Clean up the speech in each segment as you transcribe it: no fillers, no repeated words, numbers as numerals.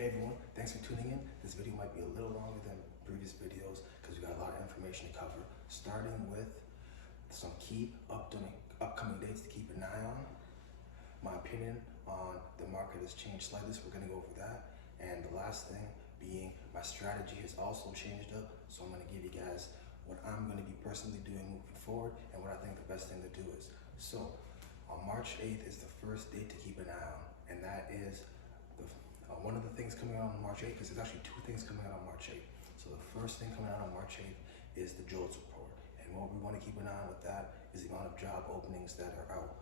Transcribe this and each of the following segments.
Hey everyone, thanks for tuning in. This video might be a little longer than previous videos because we got a lot of information to cover, starting with some key upcoming dates to keep an eye on. My opinion on the market has changed slightly, so we're going to go over that. And the last thing being my strategy has also changed up, so I'm going to give you guys what I'm going to be personally doing moving forward and what I think the best thing to do is. So on March 8th is the first date to keep an eye on, and that is one of the things coming out on March 8th, because there's actually two things coming out on March 8th. So the first thing coming out on March 8th is the JOLTS report. And what we want to keep an eye on with that is the amount of job openings that are out.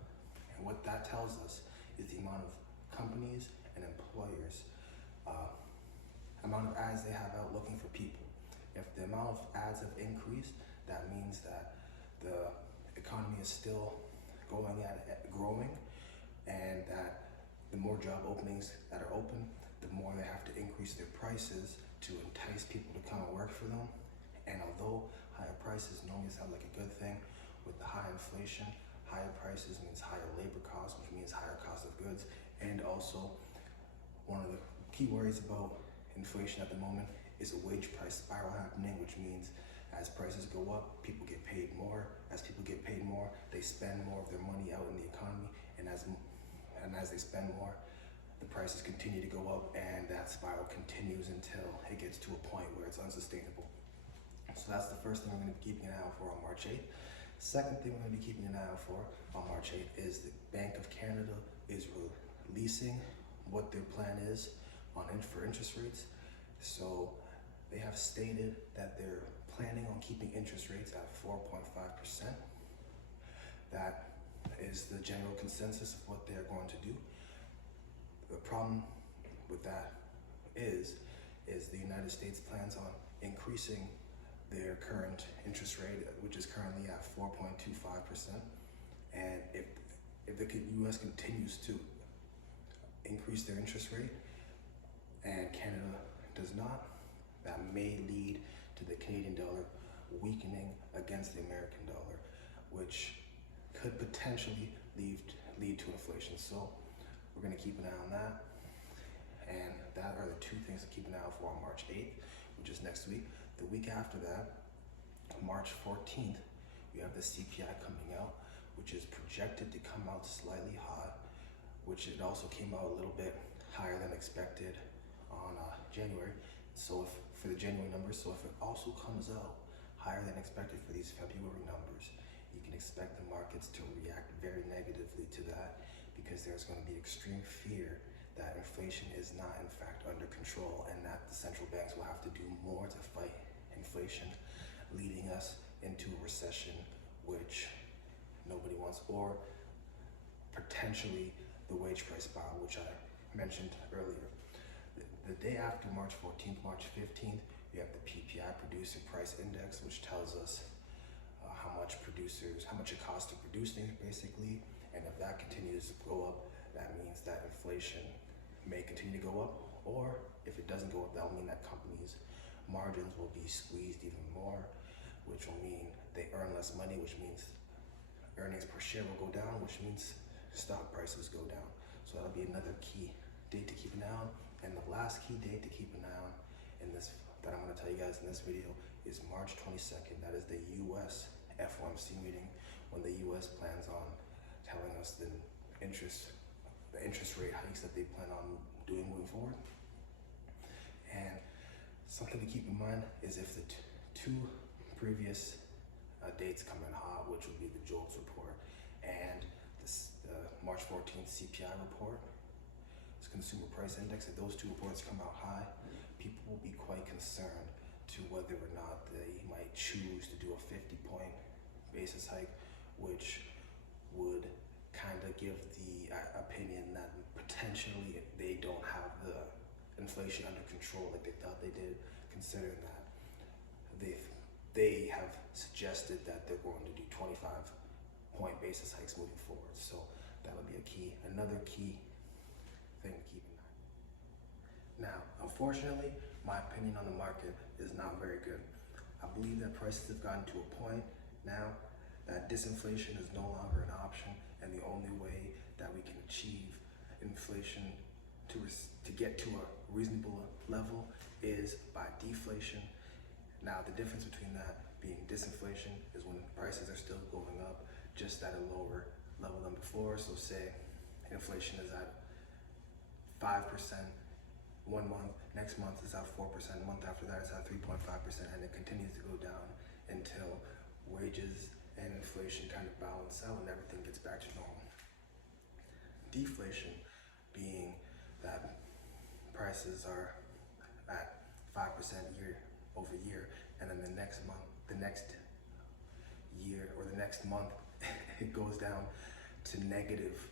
And what that tells us is the amount of companies and employers, amount of ads they have out looking for people. If the amount of ads have increased, that means that the economy is still growing, and that the more job openings that are open, the more they have to increase their prices to entice people to come and work for them. And although higher prices normally sound like a good thing, with the high inflation, higher prices means higher labor costs, which means higher cost of goods. And also, one of the key worries about inflation at the moment is a wage price spiral happening, which means as prices go up, people get paid more. As people get paid more, they spend more of their money out in the economy, and as they spend more, the prices continue to go up, and that spiral continues until it gets to a point where it's unsustainable. So that's the first thing we're going to be keeping an eye out for on March 8th. Second thing we're going to be keeping an eye out for on March 8th is the Bank of Canada is releasing what their plan is for interest rates. So they have stated that they're planning on keeping interest rates at 4.5%. That is the general consensus of what they're going to do. The problem with that is the United States plans on increasing their current interest rate, which is currently at 4.25%. And if the U.S. continues to increase their interest rate and Canada does not, that may lead to the Canadian dollar weakening against the American dollar, which could potentially lead to inflation. So we're going to keep an eye on that. And that are the two things to keep an eye out for on March 8th, which is next week. The week after that, March 14th, we have the CPI coming out, which is projected to come out slightly high, which it also came out a little bit higher than expected on January. So for the January numbers, so if it also comes out higher than expected for these February numbers, you can expect the markets to react very negatively to that, because there's going to be extreme fear that inflation is not in fact under control, and that the central banks will have to do more to fight inflation, leading us into a recession, which nobody wants, or potentially the wage price spiral, which I mentioned earlier. The day after March 14th, March 15th, we have the PPI Producer Price Index, which tells us how much it costs to produce things, basically. And if that continues to go up, that means that inflation may continue to go up, or if it doesn't go up, that'll mean that companies' margins will be squeezed even more, which will mean they earn less money, which means earnings per share will go down, which means stock prices go down. So that'll be another key date to keep an eye on. And the last key date to keep an eye on that I'm going to tell you guys in this video is March 22nd. That is the U.S. FOMC meeting, when the U.S. plans on telling us the interest rate hikes that they plan on doing moving forward. And something to keep in mind is if the two previous dates come in hot, which would be the JOLTS report and the March 14th CPI report, this Consumer Price Index, if those two reports come out high, people will be quite concerned to whether or not they might choose to do a 50-point basis hike, which would kind of give the opinion that potentially they don't have the inflation under control like they thought they did, considering that they have suggested that they're going to do 25-point basis hikes moving forward. So that would be another key thing to keep in mind. Now, unfortunately, my opinion on the market is not very good. I believe that prices have gotten to a point now that disinflation is no longer an option, and the only way that we can achieve inflation to get to a reasonable level is by deflation. Now, the difference between that being disinflation is when prices are still going up, just at a lower level than before. So say inflation is at 5% 1 month, next month is at 4%, the month after that it's at 3.5%, and it continues to go down until wages and inflation kind of balance out and everything gets back to normal. Deflation being that prices are at 5% year over year, and then the next month, the next year, or the next month, it goes down to negative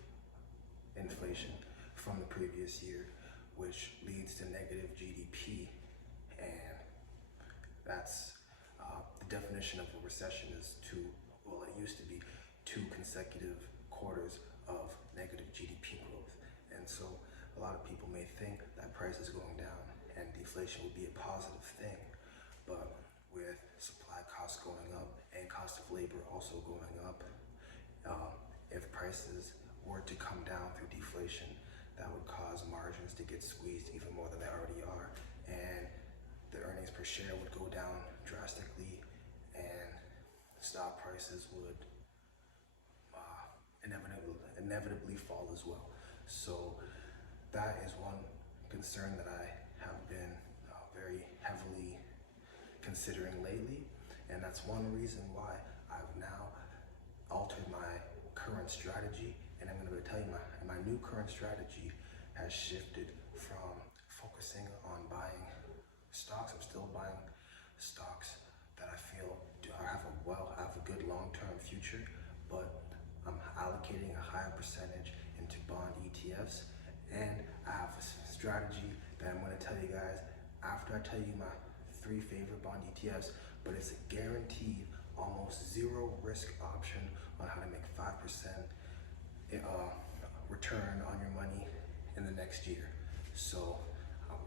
inflation from the previous year, which leads to negative GDP. And that's the definition of a recession is it used to be 2 consecutive quarters of negative GDP growth. And so a lot of people may think that prices going down and deflation would be a positive thing, but with supply costs going up and cost of labor also going up, if prices were to come down through deflation, that would cause margins to get squeezed even more than they already are, and the earnings per share would go down drastically, and stock prices would inevitably fall as well. So that is one concern that I have been very heavily considering lately, and that's one reason why I've now altered my current strategy. And I'm going to tell you my new current strategy has shifted from focusing on buying stocks. I'm still buying stocks that I feel have a good long-term future, but I'm allocating a higher percentage into bond ETFs, and I have a strategy that I'm going to tell you guys after I tell you my 3 favorite bond ETFs, but it's a guaranteed almost zero risk option on how to make 5% return on your money in the next year. So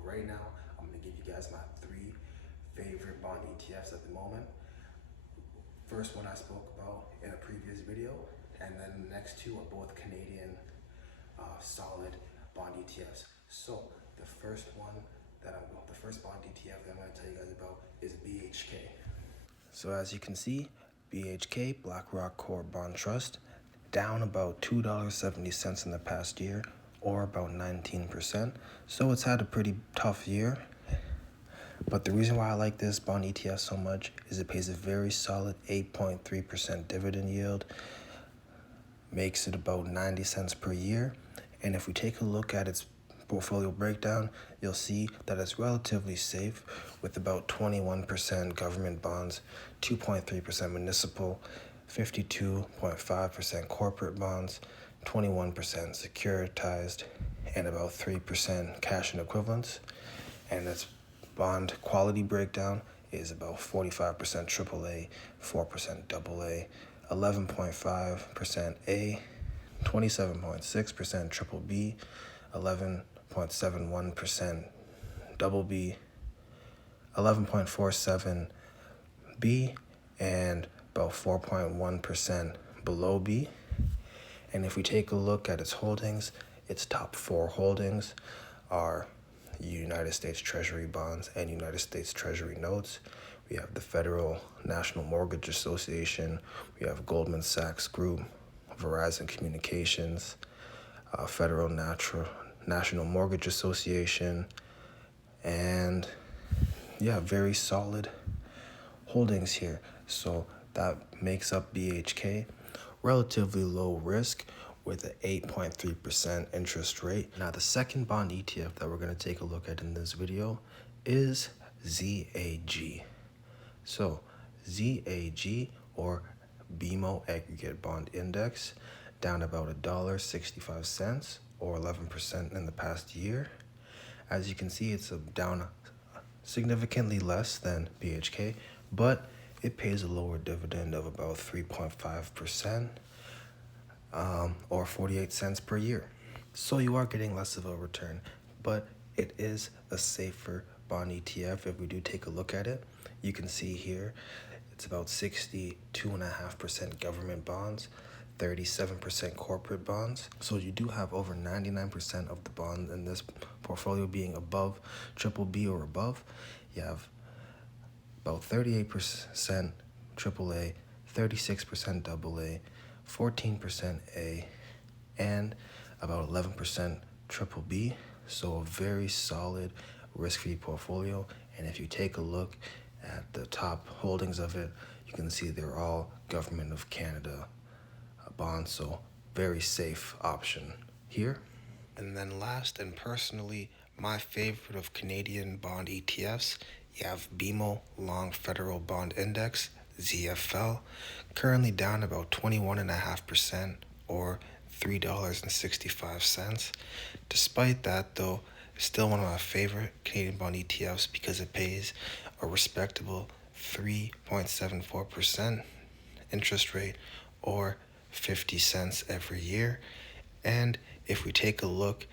right now, I'm going to give you guys my 3 favorite bond ETFs at the moment. First one I spoke about in a previous video, and then the next 2 are both Canadian solid bond ETFs. So the first bond ETF that I'm going to tell you guys about is BHK. So as you can see, BHK, BlackRock Core Bond Trust, down about $2.70 in the past year, or about 19%. So it's had a pretty tough year. But the reason why I like this bond ETF so much is it pays a very solid 8.3% dividend yield, makes it about 90 cents per year. And if we take a look at its portfolio breakdown, you'll see that it's relatively safe, with about 21% government bonds, 2.3% municipal, 52.5% corporate bonds, 21% securitized, and about 3% cash and equivalents. And its bond quality breakdown is about 45% AAA, 4% AA, 11.5% A, 27.6% BBB, 11.71% BB, 11.47% B, and about 4.1% below B. And if we take a look at its holdings, its top 4 holdings are United States Treasury bonds and United States Treasury notes. We have the Federal National Mortgage Association, we have Goldman Sachs Group, Verizon Communications, Federal National Mortgage Association, and very solid holdings here. So that makes up BHK. Relatively low risk with an 8.3% interest rate. Now the second bond ETF that we're going to take a look at in this video is ZAG. So ZAG, or BMO Aggregate Bond Index, down about $1.65 or 11% in the past year. As you can see, it's down significantly less than BHK, but it pays a lower dividend of about 3.5%, or 48 cents per year. So you are getting less of a return, but it is a safer bond ETF. If we do take a look at it, you can see here it's about 62.5% government bonds, 37% corporate bonds. So you do have over 99% of the bonds in this portfolio being above BBB or above. You have about 38% AAA, 36% AA, 14% A, and about 11% BBB. So a very solid risk-free portfolio. And if you take a look at the top holdings of it, you can see they're all Government of Canada bonds. So very safe option here. And then last, and personally my favorite of Canadian bond ETFs, you have BMO Long Federal Bond Index, ZFL, currently down about 21.5% or $3.65. Despite that though, it's still one of my favorite Canadian bond ETFs because it pays a respectable 3.74% interest rate or 50 cents every year. And if we take a look,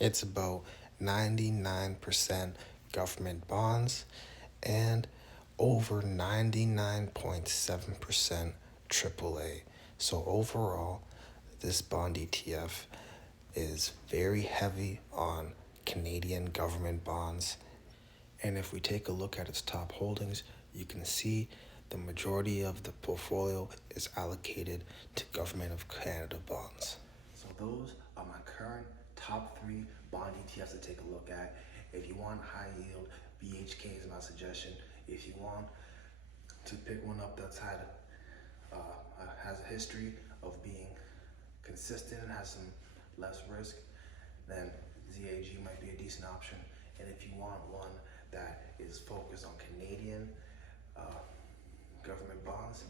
it's about 99% government bonds and over 99.7% AAA. So overall, this bond ETF is very heavy on Canadian government bonds. And if we take a look at its top holdings, you can see the majority of the portfolio is allocated to Government of Canada bonds. So those are my current top 3 bond ETFs to take a look at. If you want high yield, BHK is my suggestion. If you want to pick one up that's has a history of being consistent and has some less risk, then ZAG might be a decent option. And if you want one that is focused on Canadian government bonds,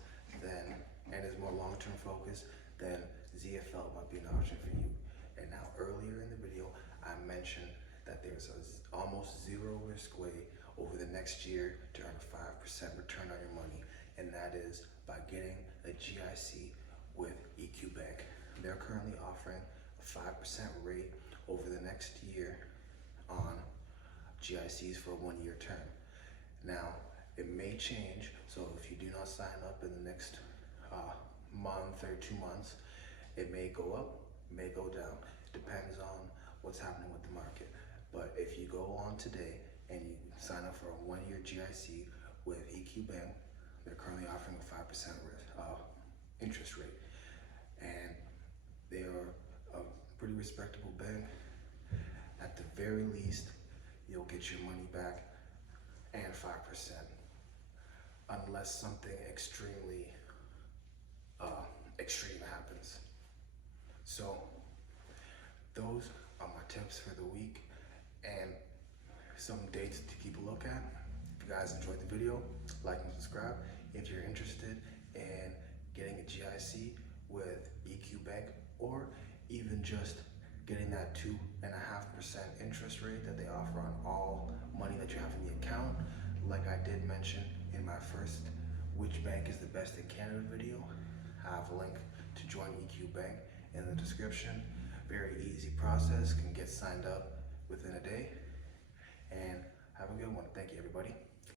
and is more long-term focused, then ZFL might be an option for you. And now earlier in the video, I mentioned that there's almost zero risk way over the next year to earn a 5% return on your money, and that is by getting a GIC with EQ Bank. They're currently offering a 5% rate over the next year on GICs for a 1-year term. Now, it may change, so if you do not sign up in the next month or 2 months, it may go up, may go down. Depends on what's happening with the market. But if you go on today and you sign up for a 1-year GIC with EQ Bank, they're currently offering a 5% interest rate. And they are a pretty respectable bank. At the very least, you'll get your money back and 5%, unless something extremely extreme happens. So those are my tips for the week and some dates to keep a look at. If you guys enjoyed the video, like and subscribe. If you're interested in getting a GIC with EQ Bank, or even just getting that 2.5% interest rate that they offer on all money that you have in the account, like I did mention in my first Which Bank is the Best in Canada video, I have a link to join EQ Bank in the description. Very easy process, can get signed up within a day. And have a good one. Thank you, everybody.